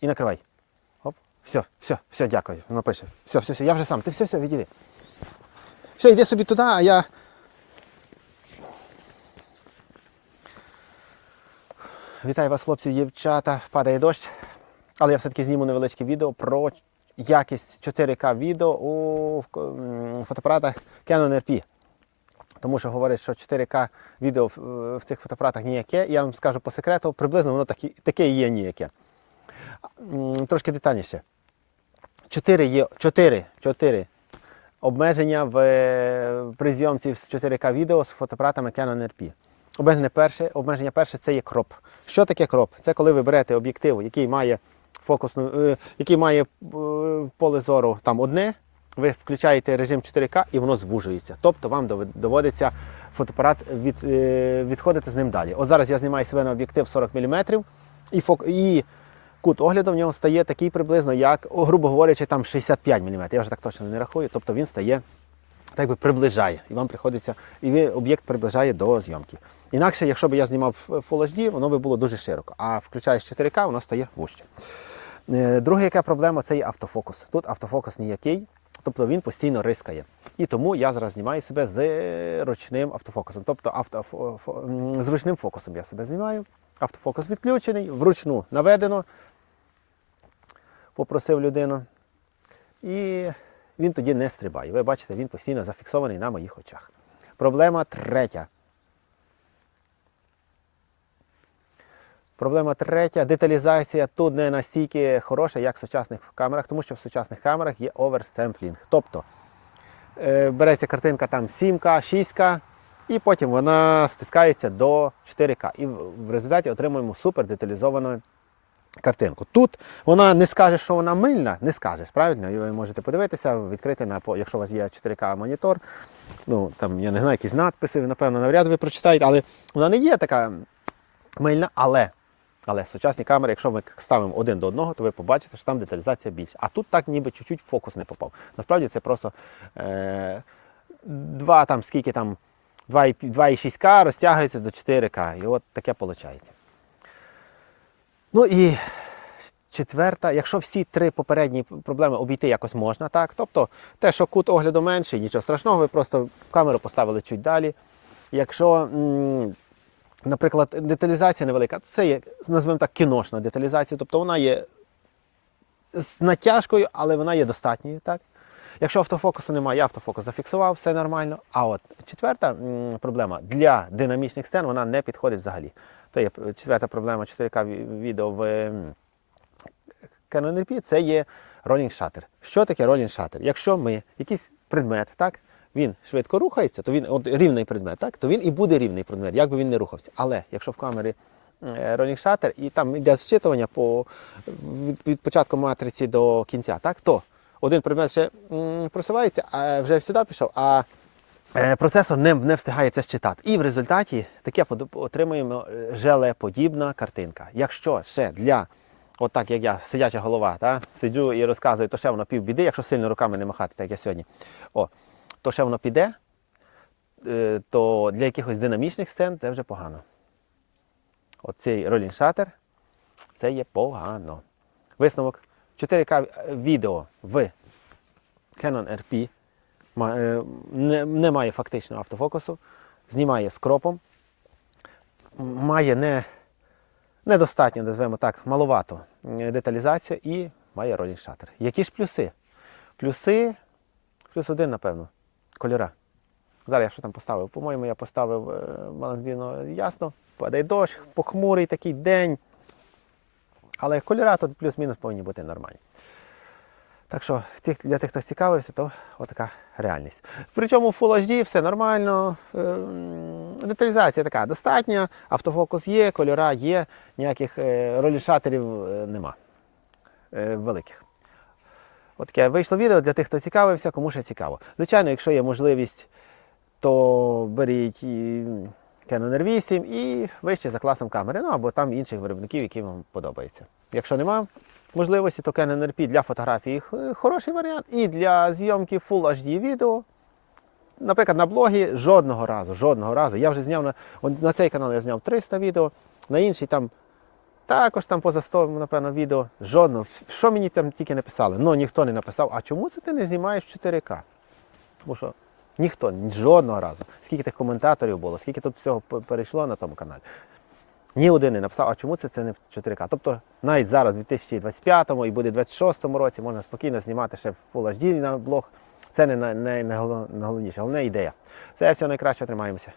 і накривай. Оп. Все, все, все, дякую. Воно пише. Все, все, все, я вже сам. Ти все, все, відійди. Все, йди собі туди, а я. Вітаю вас, хлопці, дівчата. Падає дощ. Але я все-таки зніму невеличке відео про якість 4К відео у фотоапаратах Canon RP. Тому що говорять, що 4К відео в, цих фотоапаратах ніяке. Я вам скажу по секрету, приблизно воно таке і є ніяке. Трошки детальніше. 4 є 4, 4 обмеження в, е, при зйомці з 4К відео з фотоапаратами Canon RP. Обмеження перше, обмеження перше це є кроп. Що таке кроп? Це коли ви берете об'єктив, який має фокусну, е, який має е, поле зору там одне, ви включаєте режим 4К і воно звужується. Тобто вам доводиться фотоапарат від, відходити з ним далі. От зараз я знімаю себе на об'єктив 40 мм і, фок, і кут огляду в нього стає такий приблизно, як, грубо говорячи, там 65 мм. Я вже так точно не рахую. Тобто він стає так би приближає, і вам приходиться, і ви об'єкт приближає до зйомки. Інакше, якщо б я знімав Full HD, воно би було дуже широко. А включаєш 4К, воно стає вужче. Е, Друга яка проблема це є автофокус. Тут автофокус ніякий, тобто він постійно рискає. І тому я зараз знімаю себе з ручним автофокусом. Тобто авто, з ручним фокусом я себе знімаю. Автофокус відключений, вручну наведено, попросив людину. І він тоді не стрибає. Ви бачите, він постійно зафіксований на моїх очах. Проблема третя. Проблема третя. Деталізація тут не настільки хороша, як в сучасних камерах, тому що в сучасних камерах є оверсемплінг. Тобто е, береться картинка там 7К, 6К, і потім вона стискається до 4К. І в результаті отримуємо супер деталізовану картинку. Тут вона не скаже, що вона мильна, не скажеш, правильно? І ви можете подивитися, відкрити на якщо у вас є 4К монітор. Ну там я не знаю, якісь надписи, напевно, навряд ви прочитаєте, але вона не є така мильна, але. Але сучасні камери, якщо ми ставимо один до одного, то ви побачите, що там деталізація більша. А тут так ніби чуть-чуть фокус не попав. Насправді це просто е, два там скільки там 2,6К розтягується до 4К. І от таке виходить. Ну і четверта, якщо всі три попередні проблеми обійти якось можна, так? Тобто те, що кут огляду менший, нічого страшного, ви просто камеру поставили чуть далі. Якщо, наприклад, деталізація невелика, то це є, назвемо так, кіношна деталізація, тобто вона є з натяжкою, але вона є достатньою. Так? Якщо автофокусу немає, я автофокус зафіксував, все нормально. А от четверта проблема для динамічних сцен вона не підходить взагалі. Це є четверта проблема 4К-відео в Canon RP, це є rolling shutter. Що таке rolling shutter? Якщо ми якийсь предмет, так, він швидко рухається, то він от рівний предмет, так, то він і буде рівний предмет, як би він не рухався. Але якщо в камері rolling shutter і там йде зчитування по, від, від початку матриці до кінця, так, то один предмет ще просувається, а вже сюди пішов, а процесор не, не встигає це считати. І в результаті таке отримуємо е, желеподібна картинка. Якщо ще для, от як я, сидяча голова, та, сиджу і розказую, то ще воно півбіди, якщо сильно руками не махати, так як я сьогодні, о, то ще воно піде, е, то для якихось динамічних сцен це вже погано. Оцей ролінг шатер це є погано. Висновок 4К відео в Canon RP е, не, не має фактичного автофокусу, знімає з кропом, має не, недостатньо, називаємо так, маловато е, деталізацію і має ролінг шатер. Які ж плюси? Плюси, плюс один, напевно, кольора. Зараз я що там поставив? По-моєму, я поставив е, малозбірно ясно, падає дощ, похмурий такий день. Але кольора тут плюс-мінус повинні бути нормальні. Так що для тих, хто цікавився, то отака реальність. Причому Full HD все нормально, е, деталізація така достатня, автофокус є, кольора є, ніяких е, ролішатерів е, нема великих. От таке вийшло відео для тих, хто цікавився, кому ще цікаво. Звичайно, якщо є можливість, то беріть Canon R8 і вище за класом камери, ну або там інших виробників, які вам подобаються. Якщо нема можливості, то Canon RP для фотографії хороший варіант. І для зйомки Full HD відео. Наприклад, на блогі жодного разу, жодного разу. Я вже зняв на, на цей канал я зняв 300 відео, на інший там Також там поза 100, напевно, відео. Жодного. Що мені там тільки не писали? Ну, ніхто не написав, а чому це ти не знімаєш 4К? Тому що ніхто, жодного разу. Скільки тих коментаторів було, скільки тут всього перейшло на тому каналі. Ні один не написав, а чому це, це не в 4К? Тобто навіть зараз, у 2025 і буде 26 році, можна спокійно знімати ще в Full HD на блог. Це не, най- не, не, голов- найголовніше, головне ідея. Це все найкраще тримаємося.